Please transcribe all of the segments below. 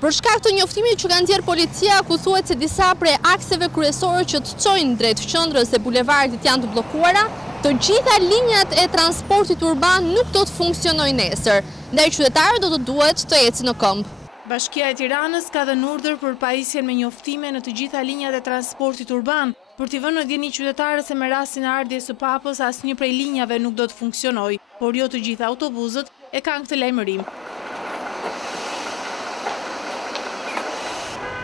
Për shkak të njoftimit që kanë nxjerrë policia, ku thuhet se disa prej akseve kryesore që të çojnë drejt qendrës e bulevardit janë të bllokuara, të gjitha linjat e transportit urban nuk do të funksionojnë nesër, ndaj qytetarët do të duhet të ecin në këmbë. Bashkia e Tiranës ka dhënë urdhër për pajisjen me njoftime në të gjitha linjat e transportit urban, për t'i vënë në dieni qytetarët se me rastin e ardhjes së papës asnjë prej linjave nuk do të funksionojë, por jo të gjitha autobusët e kanë këtë lajmërim.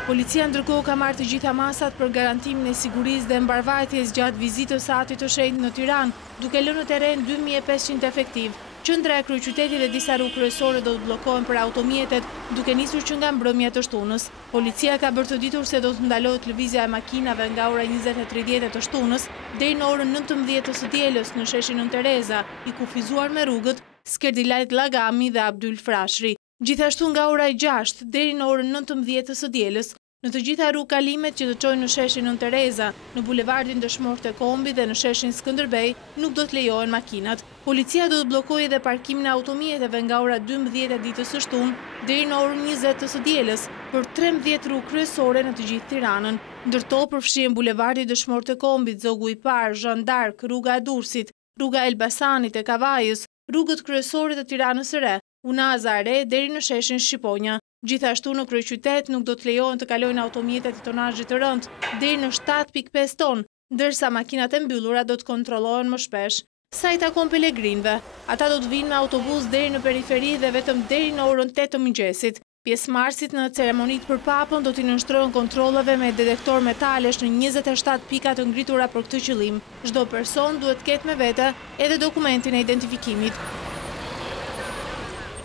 Policia ndërkohë ka marrë të gjitha masat për garantimin e sigurisë dhe mbarvajtjes gjatë vizitës së Atit të Shenjtë në Tiranë, duke lënë në terren 2500 efektiv. Qendra e kryeqytetit dhe disa rrugë kryesore do të bllokohen për automjetet, duke nisur që nga mbrëmja të shtunës. Policia ka bërë të ditur se do të ndalohet lëvizja e makinave nga ora 20:30 të shtunës deri në orën 19 të së dielës në sheshin Nën Tereza, i kufizuar me rrugët Skerdilajt Llagami dhe Abdyl Frashëri. Gjithashtu nga ora 6 deri në orën 19 të së dielës, në të gjitha rrugë kalimet që të çojnë në sheshin Nën Tereza, në bulevardin Dëshmorët e Kombit dhe në sheshin Skënderbej, nuk do të lejohen makinat. Policia do të bllokojë edhe parkimin e automjeteve nga ora 12 e ditës së shtunë deri në orën 20 të së dielës për 13 rrugë kryesore në të gjithë Tiranën. Ndërto përfshihen bulevardi Dëshmorët e Kombit, Zogu i Parë, Jeanne d'Arc, rruga e Durrësit, rruga e Elbasanit e Kavajës, rrugët kryesore të Tiranës së Re, Unaza e Re deri në sheshin Shqiponja. Gjithashtu në kryeqytet nuk do të lejohen të kalojnë automjetet të tonazhit të rënd deri në 7.5 ton, ndërsa makinat e mbyllura do të kontrollohen më shpesh. Sa i takon pelegrinëve, ata do të vinë me autobus deri në periferi dhe vetëm deri në orën 8 të mëngjesit. Pjesëmarrësit në ceremonitë për Papën do t'i nënshtrohen kontrollave me detektor metalesh në 27 pika të ngritura për këtë qëllim. Çdo person duhet të ketë me vete edhe dokumentin e identifikimit.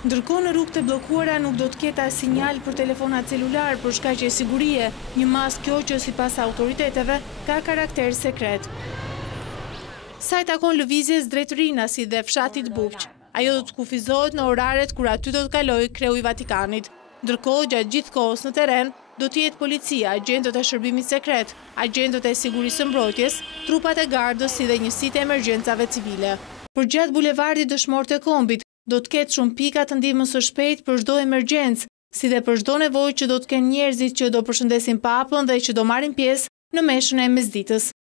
Ndërkohë në rrugët e bllokuara nuk do të ketë as sinjal për telefonat celular për shkaqe sigurie, një masë kjo që sipas autoriteteve ka karakter sekret. Sa i takon lëvizjes drejt Rinasit dhe fshatit Bufq, ajo do të kufizohet në oraret kur aty do të kalojë kreu i Vatikanit. Ndërkohë gjatë gjithë kohës në terren do të jetë policia, agjentët e shërbimit sekret, agjentët e sigurisë së mbrojtjes, trupat e gardës si dhe njësitë e emergjencave civile. Për gjatë bulevardit Dëshmorët e Kombit do të ketë shumë pika të ndihmës së shpejtë për çdo emergjencë, si dhe për çdo nevojë që do të kenë njerëzit që do përshëndesin Papën dhe që do marrin pjesë në meshën e mesditës.